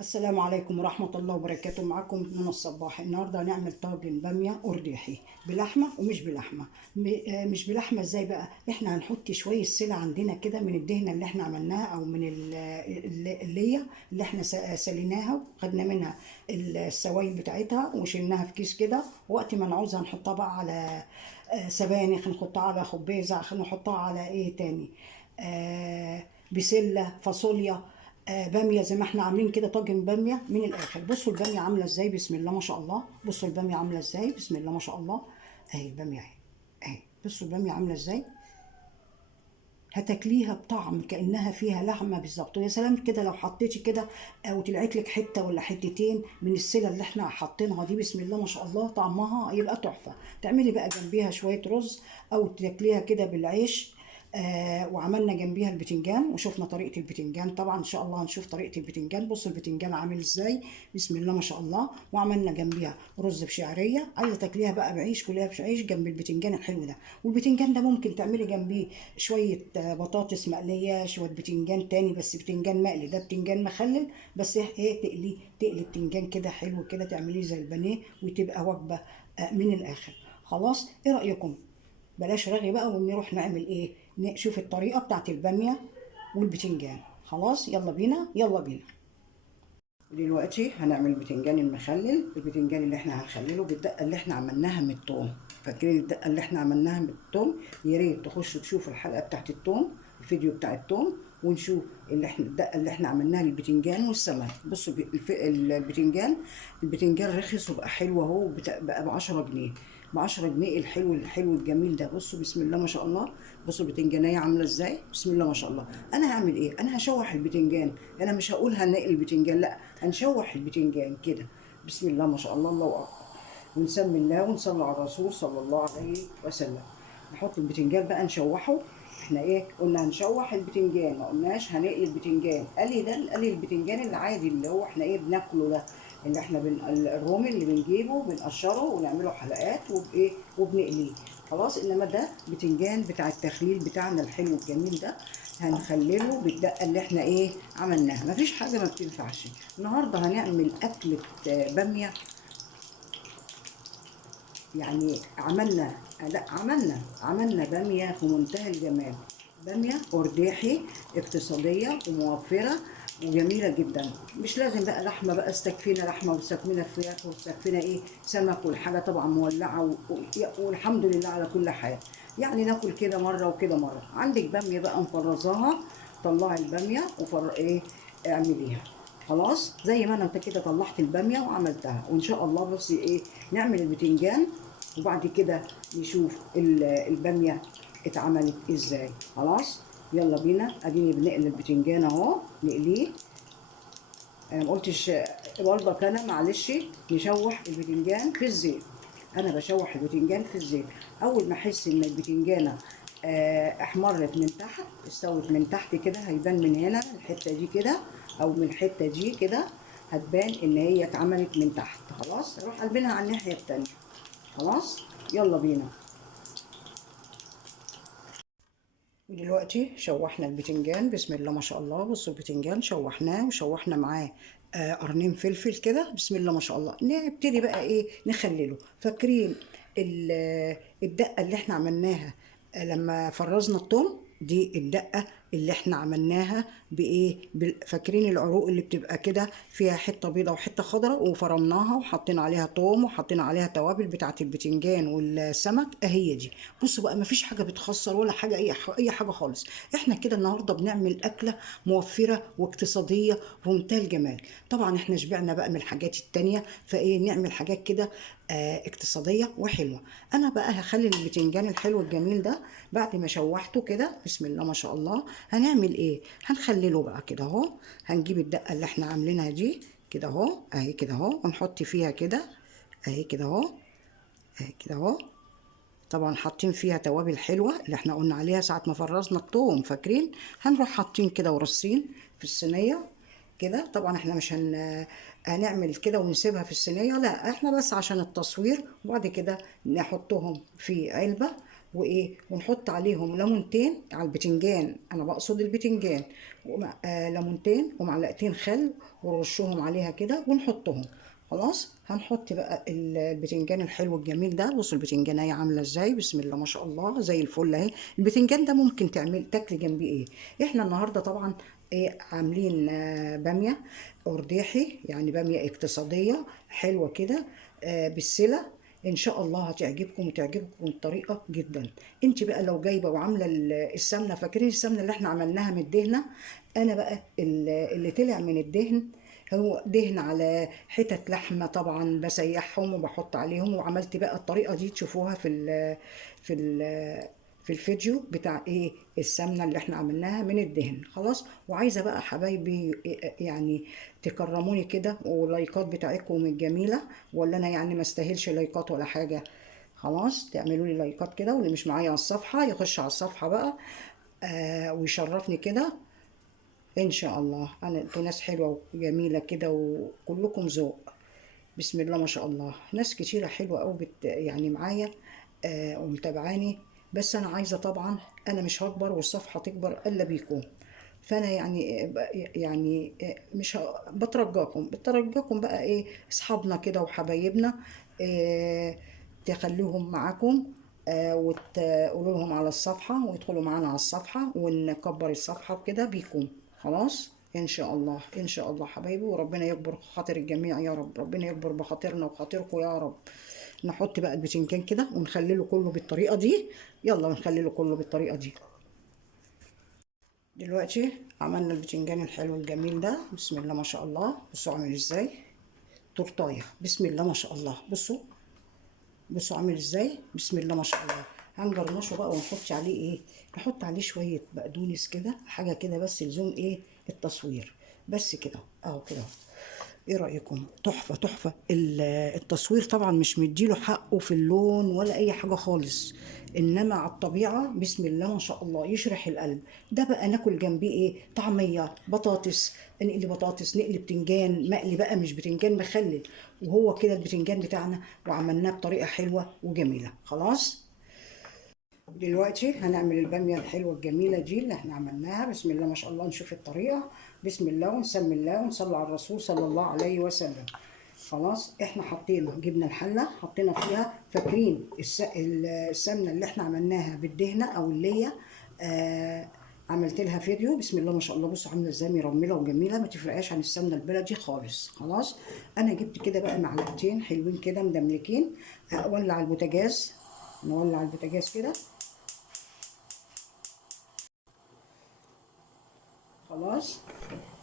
السلام عليكم ورحمة الله وبركاته. معكم من الصباح. النهاردة هنعمل طاجن بامية أرداحي بلحمة ومش بلحمة. مش بلحمة ازاي بقى؟ احنا هنحط شوية سلة عندنا كده من الدهنة اللي احنا عملناها، او من اللي احنا سليناها وخدنا منها السوائل بتاعتها وشلناها في كيس كده. وقت ما نعوزها نحطها بقى على سبانخ، نحطها على خبيزة، نحطها على ايه تاني، بسلة، فاصوليا، باميه، زي ما احنا عاملين كده طاجن باميه من الاخر. بصوا الباميه عامله ازاي، بسم الله ما شاء الله. بصوا الباميه عامله ازاي، بسم الله ما شاء الله. اهي الباميه اهي. اهي بصوا الباميه عامله ازاي. هتاكليها بطعم كانها فيها لحمه بالظبط. ويا سلام كده لو حطيتي كده او طلعت لك حته ولا حتتين من السله اللي احنا حاطينها دي، بسم الله ما شاء الله، طعمها يبقى تحفه. تعملي بقى جنبيها شويه رز او تاكليها كده بالعيش. وعملنا جنبيها البتنجان، وشفنا طريقه البتنجان. طبعا ان شاء الله هنشوف طريقه البتنجان. بصوا البتنجان عامل ازاي، بسم الله ما شاء الله. وعملنا جنبيها رز بشعريه. عايزه تاكليها بقى بعيش، كليها بعيش جنب البتنجان الحلو ده. والبتنجان ده ممكن تعملي جنبيه شويه بطاطس مقليه، شويه بتنجان تاني بس بتنجان مقلي، ده بتنجان مخلل. بس ايه، تقلي البتنجان كده حلو كده، تعمليه زي البانيه وتبقى وجبه من الاخر. خلاص، ايه رايكم؟ بلاش رغي بقى ونروح نعمل ايه، نشوف الطريقه بتاعت الباميه والبتنجان. خلاص يلا بينا يلا بينا. دلوقتي هنعمل البتنجان المخلل. البتنجان اللي احنا هنخلله بالدقه اللي احنا عملناها من الثوم. فاكرين الدقه اللي احنا عملناها من الثوم؟ يا ريت تخشوا تشوفوا الحلقه بتاعت الثوم، الفيديو بتاع الثوم، ونشوف الدقه اللي احنا عملناها للبتنجان والسمك. بصوا البتنجان رخص وبقى حلو اهو، بقى ب 10 جنيه. ب 10 جنيه الحلو الحلو الجميل ده. بصوا بسم الله ما شاء الله. بصوا البتنجانيه عامله ازاي، بسم الله ما شاء الله. انا هعمل ايه؟ انا هشوح البتنجان. انا مش هقول هنقل البتنجان، لا، هنشوح البتنجان كده. بسم الله ما شاء الله، الله اكبر. ونسمي الله ونصلي على الرسول صلى الله عليه وسلم. نحط البتنجان بقى نشوحه. احنا ايه قلنا؟ هنشوح البتنجان، ما قلناش هنقلي البتنجان. قلي ده قلي البتنجان العادي اللي هو احنا ايه بناكله ده، اللي احنا الرومي اللي بنجيبه بنقشره ونعمله حلقات وبايه وبنقليه. خلاص، انما ده بتنجان بتاع التخليل بتاعنا الحلو الجميل ده، هنخلله بالدقه اللي احنا ايه عملناها. مفيش حاجه ما بتنفعش. النهارده هنعمل اكله باميه. يعني عملنا، لا عملنا باميه في منتهى الجمال. باميه ارداحي، اقتصاديه وموفره وجميله جدا. مش لازم بقى لحمه، بقى استكفينا لحمه واستكفينا فراخ واستكفينا ايه سمك، والحاجه طبعا مولعه والحمد لله على كل حال. يعني ناكل كده مره وكده مره. عندك باميه بقى مفرزاها، طلعي الباميه ايه اعمليها. خلاص، زي ما انا انت كده طلعت الباميه وعملتها. وان شاء الله بس ايه نعمل البتنجان، وبعد كده نشوف الباميه اتعملت ازاي. خلاص يلا بينا. اديني بنقل البتنجان اهو، نقليه. انا ما قلتش برضك، انا معلش نشوح البتنجان في الزيت. انا بشوح البتنجان في الزيت. اول ما احس ان البتنجانه احمرت من تحت، استوت من تحت كده، هيبان من هنا الحته دي كده، او من الحته دي كده، هتبان ان هي اتعملت من تحت. خلاص اروح قلبينها على الناحيه التانيه. خلاص يلا بينا. دلوقتي شوحنا البتنجان، بسم الله ما شاء الله. بصوا البتنجان شوحناه وشوحنا معاه قرنين فلفل كده، بسم الله ما شاء الله. نبتدي بقى ايه نخلله. فاكرين الدقه اللي احنا عملناها لما فرزنا الثوم؟ دي الدقه اللي احنا عملناها بايه، فاكرين العروق اللي بتبقى كده فيها حته بيضه وحته خضراء، وفرمناها وحطينا عليها ثوم وحطينا عليها توابل بتاعه البتنجان والسمك، اهي دي. بصوا بقى مفيش حاجه بتخسر ولا حاجه، اي حاجه خالص. احنا كده النهارده بنعمل اكله موفره واقتصاديه ومنتهى الجمال. طبعا احنا شبعنا بقى من الحاجات التانية، فايه نعمل حاجات كده اقتصاديه وحلوه. انا بقى هخلي البتنجان الحلو الجميل ده بعد ما شوحته كده، بسم الله ما شاء الله، هنعمل ايه؟ هنخلله بقى كده اهو. هنجيب الدقه اللي احنا عاملينها دي كده اهو، اهي كده اهو، ونحط فيها كده، اهي كده اهو، اهي كده اهو. طبعا حاطين فيها توابل حلوه اللي احنا قلنا عليها ساعه ما فرزنا الثوم، فاكرين؟ هنروح حاطين كده ورصين في الصينيه كده. طبعا احنا مش هنعمل كده ونسيبها في الصينيه، لا، احنا بس عشان التصوير. وبعد كده نحطهم في علبه وايه، ونحط عليهم ليمونتين على البتنجان، انا بقصد البتنجان، ليمونتين ومعلقتين خل، ونرشهم عليها كده ونحطهم. خلاص هنحط بقى البتنجان الحلو الجميل ده. بصوا البتنجانية عامله ازاي، بسم الله ما شاء الله زي الفل اهي. البتنجان ده ممكن تاكلي جنبيه ايه. احنا النهارده طبعا ايه عاملين باميه ارداحي، يعني باميه اقتصاديه حلوه كده بالسله. ان شاء الله هتعجبكم وتعجبكم الطريقه جدا. انت بقى لو جايبه وعامله السمنه، فاكرين السمنه اللي احنا عملناها من الدهنه؟ انا بقى اللي طلع من الدهن هو دهن على حتت لحمه، طبعا بسيحهم وبحط عليهم. وعملت بقى الطريقه دي تشوفوها في ال في الفيديو بتاع ايه السمنه اللي احنا عملناها من الدهن. خلاص، وعايزه بقى حبايبي يعني تكرموني كده، واللايكات بتاعتكم الجميله، ولا انا يعني ما استاهلش لايكات ولا حاجه؟ خلاص تعملوا لي لايكات كده، واللي مش معايا على الصفحه يخش على الصفحه بقى ويشرفني كده ان شاء الله. انتوا ناس حلوه وجميله كده وكلكم ذوق، بسم الله ما شاء الله. ناس كتيره حلوه قوي يعني معايا ومتابعاني. بس انا عايزه طبعا، انا مش هكبر والصفحه تكبر الا بيكم. فانا يعني مش بترجاكم بقى ايه اصحابنا كده وحبايبنا، تخليهم معاكم وتقولوا لهم على الصفحة ويدخلوا معانا على الصفحة ونكبر الصفحة كده بيكم. خلاص ان شاء الله ان شاء الله حبايبي، وربنا يكبر خاطر الجميع يا رب، ربنا يكبر بخاطرنا وخاطركم يا رب. نحط بقى البتنجان كده ونخلله كله بالطريقة دي. يلا نخلله كله بالطريقة دي. دلوقتي عملنا البتنجان الحلو الجميل ده، بسم الله ما شاء الله. بصوا عامل ازاي تورتايه، بسم الله ما شاء الله. بصوا عامل ازاي، بسم الله ما شاء الله. هنجرنشه بقى ونحط عليه ايه، نحط عليه شويه بقدونس كده، حاجه كده بس لزوم ايه التصوير، بس كده اهو كده. ايه رايكم؟ تحفه تحفه. التصوير طبعا مش مديله حقه في اللون ولا اي حاجه خالص، انما على الطبيعه بسم الله ما شاء الله يشرح القلب. ده بقى ناكل جنبيه ايه، طعميه، بطاطس، نقلي بطاطس، نقلي بتنجان مقلي بقى مش بتنجان مخلل. وهو كده البتنجان بتاعنا وعملناه بطريقه حلوه وجميله. خلاص دلوقتي هنعمل الباميه الحلوه الجميله دي اللي احنا عملناها. بسم الله ما شاء الله. نشوف الطريقه، بسم الله ونسمي الله ونصلي على الرسول صلى الله عليه وسلم. خلاص احنا جبنا الحله حطينا فيها، فاكرين السمنه اللي احنا عملناها بالدهنه او اللي هي عملت لها فيديو. بسم الله ما شاء الله. بصوا عامله ازاي مرمله وجميله، ما تفرقاش عن السمنه البلدي خالص. خلاص انا جبت كده بقى معلقتين حلوين كده مدملكين. اولع البوتاجاز، نولع البوتاجاز كده. خلاص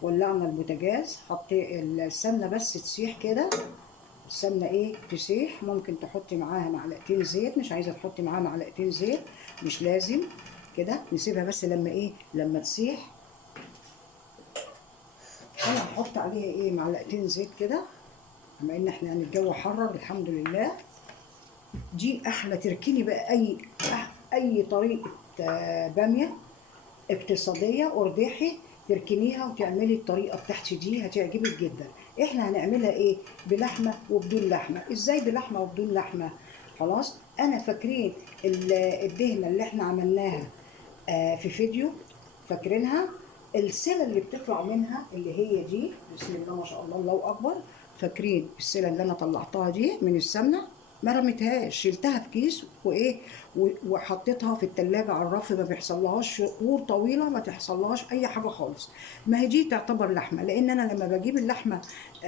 ولعنا البوتاجاز، حطي السمنه بس تسيح كده. السمنه ايه تسيح، ممكن تحطي معاها معلقتين زيت، مش عايزه تحطي معاها معلقتين زيت مش لازم كده، نسيبها بس لما ايه لما تسيح. انا هحط عليها ايه معلقتين زيت كده، بما ان احنا يعني الجو حرر الحمد لله. دي احلى تركيني بقى اي طريقه باميه اقتصاديه ارداحي، تركنيها وتعملي الطريقه بتاعتي دي هتعجبك جدا. احنا هنعملها ايه، بلحمه وبدون لحمه. ازاي بلحمه وبدون لحمه؟ خلاص انا فاكرين الدهنه اللي احنا عملناها في فيديو، فاكرينها السله اللي بتطلع منها اللي هي دي، بسم الله ما شاء الله الله اكبر. فاكرين السله اللي انا طلعتها دي من السمنه، ما رميتهاش، شلتها في كيس وايه وحطيتها في التلاجة على الرف، ما بيحصلهاش شهور طويله، ما تحصلهاش اي حاجه خالص. ما هي دي تعتبر لحمه، لان انا لما بجيب اللحمه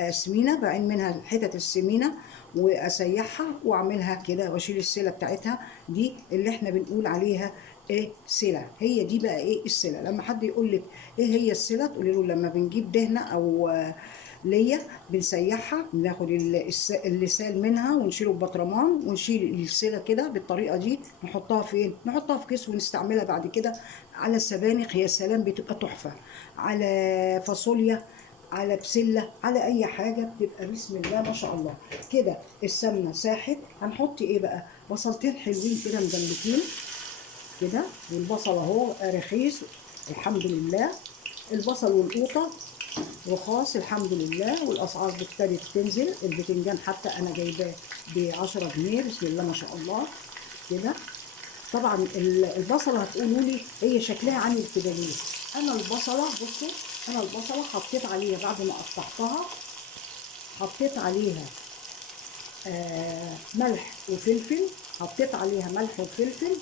سمينه بعين منها الحتت السمينه واسيحها واعملها كده واشيل السله بتاعتها. دي اللي احنا بنقول عليها ايه سلة. هي دي بقى ايه السلة. لما حد يقول لك ايه هي السلة، تقولي له لما بنجيب دهنة او ليا بنسيحها، بناخد اللسان منها ونشيله ببطرمان ونشيل السلة كده بالطريقة دي، نحطها فين، نحطها في كيس ونستعملها بعد كده على السبانخ. يا سلام بتبقى تحفة، على فاصوليا، على بسلة، على اي حاجة بتبقى بسم الله ما شاء الله. كده السمنة ساحت، هنحط ايه بقى، بصلتين حلوين كده مدلكين كده، والبصل اهو رخيص الحمد لله. البصل والقوطه رخاص الحمد لله، والاسعار ابتدت تنزل. البتنجان حتى انا جايباه ب 10 جنيه، بسم الله ما شاء الله كده. طبعا البصله هتقولوا لي هي شكلها عامل كده ليه. انا البصله بصوا، انا البصله حطيت عليها بعد ما قطعتها، حطيت عليها ملح وفلفل، حطيت عليها ملح وفلفل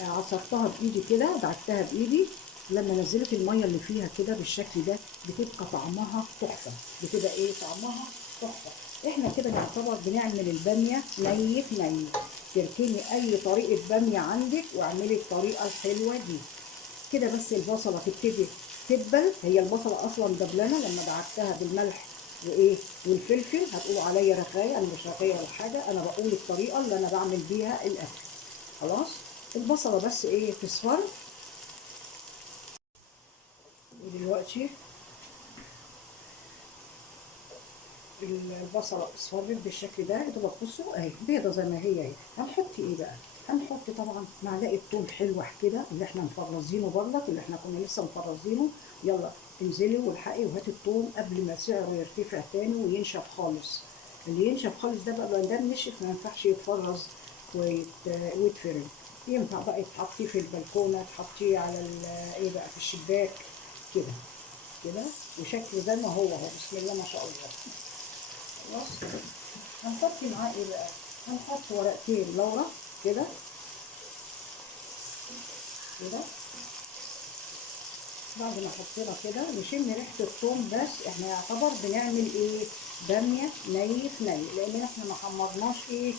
وعصرتها بايدي كده، دعكتها بايدي. لما نزلت الميه اللي فيها كده بالشكل ده بتبقى طعمها تحفه، بتبقى ايه طعمها تحفه. احنا كده نعتبر بنعمل الباميه ني في ني. تركني اي طريقه باميه عندك واعملي الطريقه الحلوه دي كده. بس البصله تبتدي تدبل، هي البصله اصلا دبلانه لما دعكتها بالملح وايه والفلفل. هتقولوا عليا رغايه، انا مش رغايه ولا حاجه، انا بقول الطريقه اللي انا بعمل بيها الاكل. خلاص البصله بس ايه تصفر. ودلوقتي البصله اصفرت بالشكل ده، انتوا بتبصوا اهي بيضه زي ما هي اهي. هنحط ايه بقى؟ هنحط طبعا معلقه توم حلوه كده اللي احنا مفرزينه برضك، اللي احنا كنا لسه مفرزينه. يلا انزلي والحقي وهاتي التوم قبل ما سعره يرتفع تاني وينشف خالص. اللي ينشف خالص ده بقى ده نشف ما ينفعش يتفرز ويتفرم. ينفع بقى يتحطي في البلكونه، تحطيه على ايه بقى في الشباك كده كده. وشكله زي ما هو اهو، بسم الله ما شاء الله. خلاص هنحط معاه ايه بقى؟ هنحط ورقتين لورا كده كده. بعد ما حطينا كده نشم ريحه الثوم. بس احنا يعتبر بنعمل ايه؟ باميه ني في ني، لان احنا ما حمرناش ايه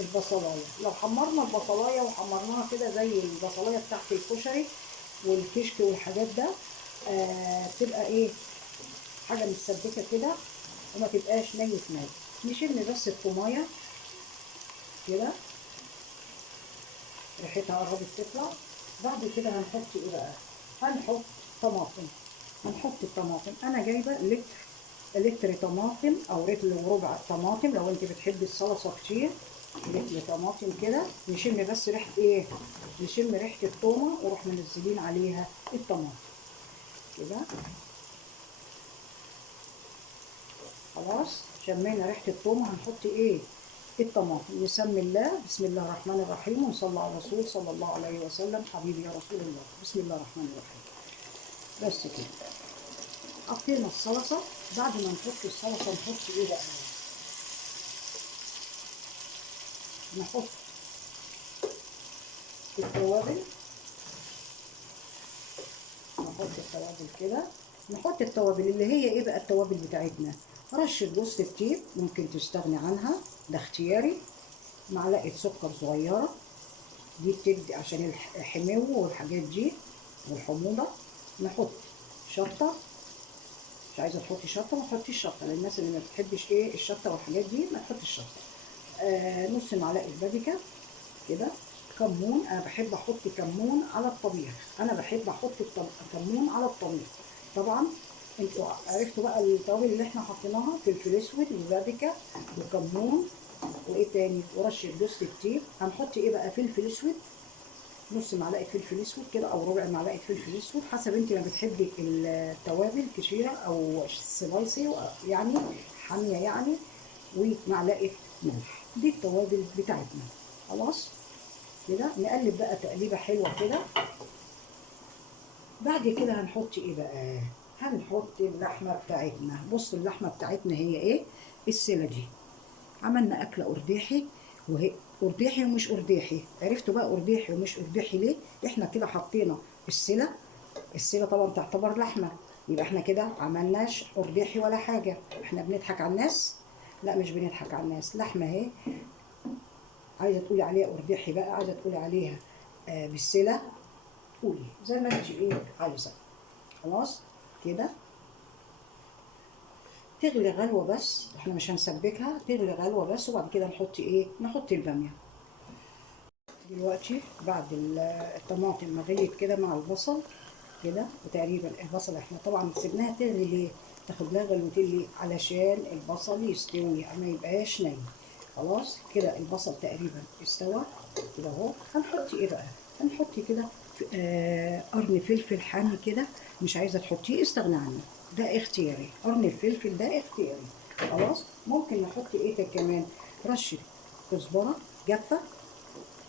البصلايه. لو حمرنا البصلايه وحمرناها كده زي البصلايه بتاعت الكشري والكشك والحاجات ده تبقى ايه حاجه متسبكه كده وما تبقاش ني في ني. نشم بس الطمايه كده، ريحتها قربت تطلع. بعد كده هنحط ايه بقى؟ هنحط طماطم. هنحط الطماطم. انا جايبه لتر طماطم او لتر وربع طماطم لو انت بتحبي الصلصه كتير. لتر طماطم كده. نشم بس ريحه ايه؟ نشم ريحه التومه ونروح منزلين عليها الطماطم كده. خلاص شمينا ريحه التومه. هنحط ايه؟ الطماطم. نسمي الله، بسم الله الرحمن الرحيم، ونصلي على الرسول صلى الله عليه وسلم. حبيبي يا رسول الله، بسم الله الرحمن الرحيم. بس كده حطينا الصلصه. بعد ما نحط الصلصه نحط ايه بقى؟ نحط التوابل. نحط التوابل كده. نحط التوابل اللي هي ايه بقى؟ التوابل بتاعتنا رشه جوز الطيب ممكن تستغني عنها، ده اختياري. معلقه سكر صغيره، دي بتدي عشان الحمو والحاجات دي والحموضه. نحط شطه، مش عايزه تحطي شطه ما تحطيش شطه، للناس اللي ما بتحبش ايه الشطه والحاجات دي ما تحطيش شطه. نص معلقه بابريكا كده. كمون، انا بحب احط كمون على الطبيخ، انا بحب احط كمون على الطبيخ. طبعا انتوا عرفتوا بقى التوابل اللي احنا حطيناها: فلفل اسود وبابريكا وكمون وايه تاني ورشه جوز الطيب. هنحط ايه بقى؟ فلفل اسود، نص معلقه فلفل اسود كده او ربع معلقه فلفل اسود حسب انت ما بتحبي التوابل كتيره او سبايسي يعني حاميه يعني. ومعلقه ملح. دي التوابل بتاعتنا. خلاص كده نقلب بقى تقليبه حلوه كده. بعد كده هنحط ايه بقى؟ هنحط اللحمه بتاعتنا. بص اللحمه بتاعتنا هي ايه؟ السله دي. عملنا اكله ارداحي، وهي ارداحي ومش ارداحي. عرفتوا بقى ارداحي ومش ارداحي ليه؟ احنا كده حطينا السله. السله طبعا تعتبر لحمه، يبقى احنا كده عملناش ارداحي ولا حاجه. احنا بنضحك على الناس؟ لا مش بنضحك على الناس. لحمه اهي. عايزه تقولي عليها ارداحي بقى، عايزه تقولي عليها بالسله، قولي زي ما انت ايه عايزه. خلاص كده تغلي غلوه بس، احنا مش هنسبكها، تغلي غلوه بس. وبعد كده نحط ايه؟ نحط الباميه. دلوقتي بعد الطماطم ما غليت كده مع البصل كده، وتقريبا البصل احنا طبعا سيبناها تغلي ليه؟ تاخد لها غلوتين ليه؟ علشان البصل يستوي ما يبقاش ني. خلاص كده البصل تقريبا استوى كده اهو. هنحط ايه بقى؟ هنحط كده قرن فلفل حامي كده. مش عايزه تحطيه استغنى عنه، ده اختياري. قرن الفلفل ده اختياري. خلاص ممكن نحط ايه كمان؟ رشه كزبره جافه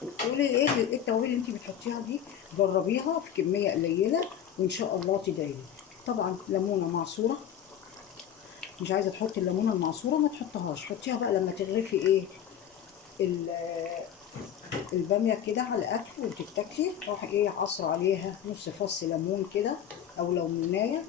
قولي ايه التوابل اللي انت بتحطيها دي، جربيها في كميه قليله وان شاء الله تدعي. طبعا ليمونه معصوره، مش عايزه تحطي الليمونه المعصوره ما تحطهاش، حطيها بقى لما تغرفي ايه الباميه كده على الاكل وتتاكلي، راح ايه عصر عليها نص فص ليمون كده او ليمونايه،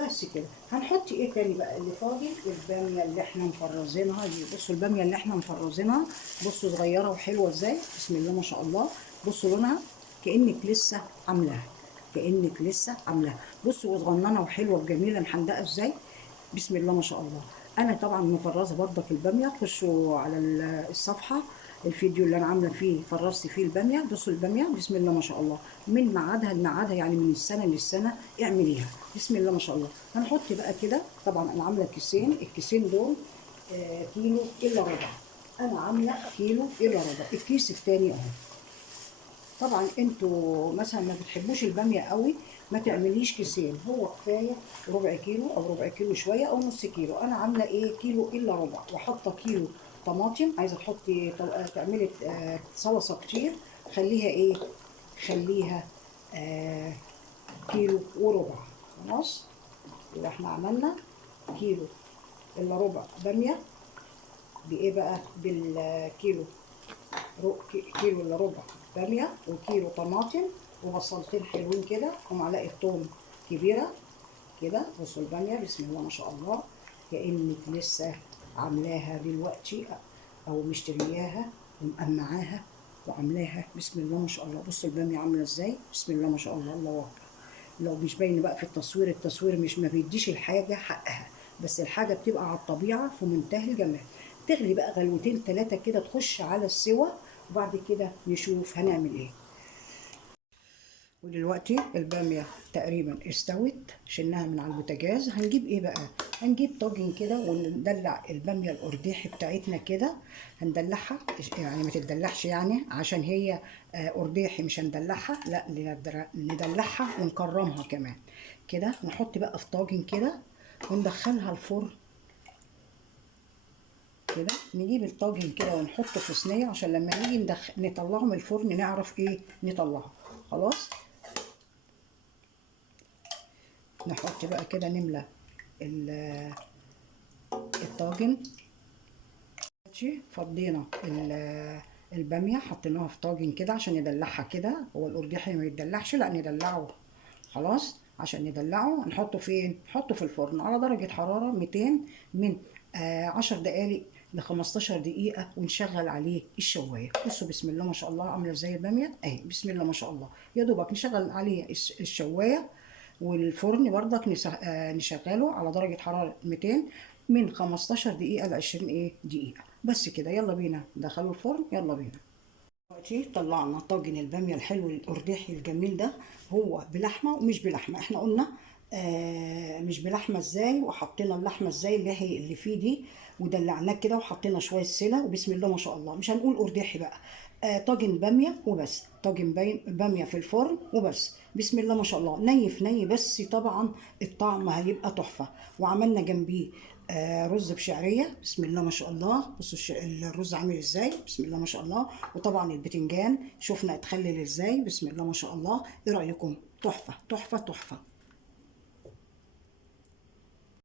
بس كده. هنحط ايه تاني بقى اللي فاضل؟ الباميه اللي احنا مفرزينها دي. بصوا الباميه اللي احنا مفرزينها، بصوا صغيره وحلوه ازاي، بسم الله ما شاء الله. بصوا لونها كانك لسه عاملاها، كانك لسه عاملاها. بصوا صغننه وحلوه وجميله محندقه ازاي، بسم الله ما شاء الله. انا طبعا مفرزه برضك الباميه، تخشوا على الصفحه الفيديو اللي انا عامله فيه فرزت فيه الباميه. بصوا الباميه بسم الله ما شاء الله، من ميعادها لميعادها، يعني من السنه للسنه اعمليها، بسم الله ما شاء الله. هنحط بقى كده، طبعا انا عامله كيسين، الكيسين دول كيلو الا ربع، انا عامله كيلو الا ربع. الكيس الثاني اهو. طبعا انتوا مثلا ما بتحبوش الباميه قوي، ما تعمليش كيسين، هو كفايه ربع كيلو او ربع كيلو شويه او نص كيلو. انا عامله ايه كيلو الا ربع، وحاطه كيلو طماطم. عايزه تحطي تعملي صلصه كتير، خليها ايه، خليها آه كيلو وربع. خلاص يبقى احنا عملنا كيلو الا ربع باميه بايه بقى، بالكيلو كيلو الا ربع باميه، وكيلو طماطم، وبصلتين حلوين كده، ومعلقه ثوم كبيره كده. بصوا الباميه بسم الله ما شاء الله، كانك لسه عاملاها دلوقتي او مشترياها ومقمعاها وعاملاها، بسم الله ما شاء الله. بصوا الباميه عامله ازاي، بسم الله ما شاء الله، الله اكبر. لو مش باين بقى في التصوير، التصوير مش ما بيديش الحاجه حقها، بس الحاجه بتبقى على الطبيعه في منتهى الجمال. تغلي بقى غلوتين ثلاثه كده، تخش على السوا، وبعد كده نشوف هنعمل ايه. ودلوقتي الباميه تقريبا استوت، شلناها من على البوتاجاز. هنجيب ايه بقى، هنجيب طاجن كده وندلع الباميه القرداحي بتاعتنا كده. هندلعها يعني ما تتدلعش يعني عشان هي قرداحي، مش هندلعها، لا ندلعها ونكرمها كمان كده. نحط بقى في طاجن كده وندخلها الفرن كده. نجيب الطاجن كده ونحطه في صينيه عشان لما نيجي نطلعه من الفرن نعرف ايه نطلعه. خلاص نحط بقى كده، نملى الطاجن. فضينا الباميه، حطيناها في طاجن كده عشان ندلعها كده. هو القرداحي ما يتدلعش، لا ندلعه. خلاص عشان ندلعه نحطه فين، نحطه في الفرن على درجه حراره 200 من 10 دقائق ل 15 دقيقة، ونشغل عليه الشواية. بصوا بسم الله ما شاء الله عاملة ازاي البامية اهي، بسم الله ما شاء الله. يا دوبك نشغل عليه الشواية، والفرن برضك نشغله على درجة حرارة 200 من 15 دقيقة ل 20 دقيقة، بس كده. يلا بينا دخلوا الفرن، يلا بينا. دلوقتي طلعنا طاجن البامية الحلو القرداحي الجميل ده، هو بلحمة ومش بلحمة. احنا قلنا مش بلحمة ازاي، وحطينا اللحمة ازاي اللي هي اللي فيه دي، ودلعناه كده وحطينا شوية سلة، وبسم الله ما شاء الله. مش هنقول قرداحي بقى، طاجن بامية وبس، طاجن بامية في الفرن وبس، بسم الله ما شاء الله. ني بس طبعا الطعم هيبقى تحفة. وعملنا جنبيه رز بشعريه، بسم الله ما شاء الله. بصوا الرز عامل ازاي، بسم الله ما شاء الله. وطبعا البتنجان شفنا اتخلل ازاي، بسم الله ما شاء الله. ايه رايكم، تحفه تحفه تحفه.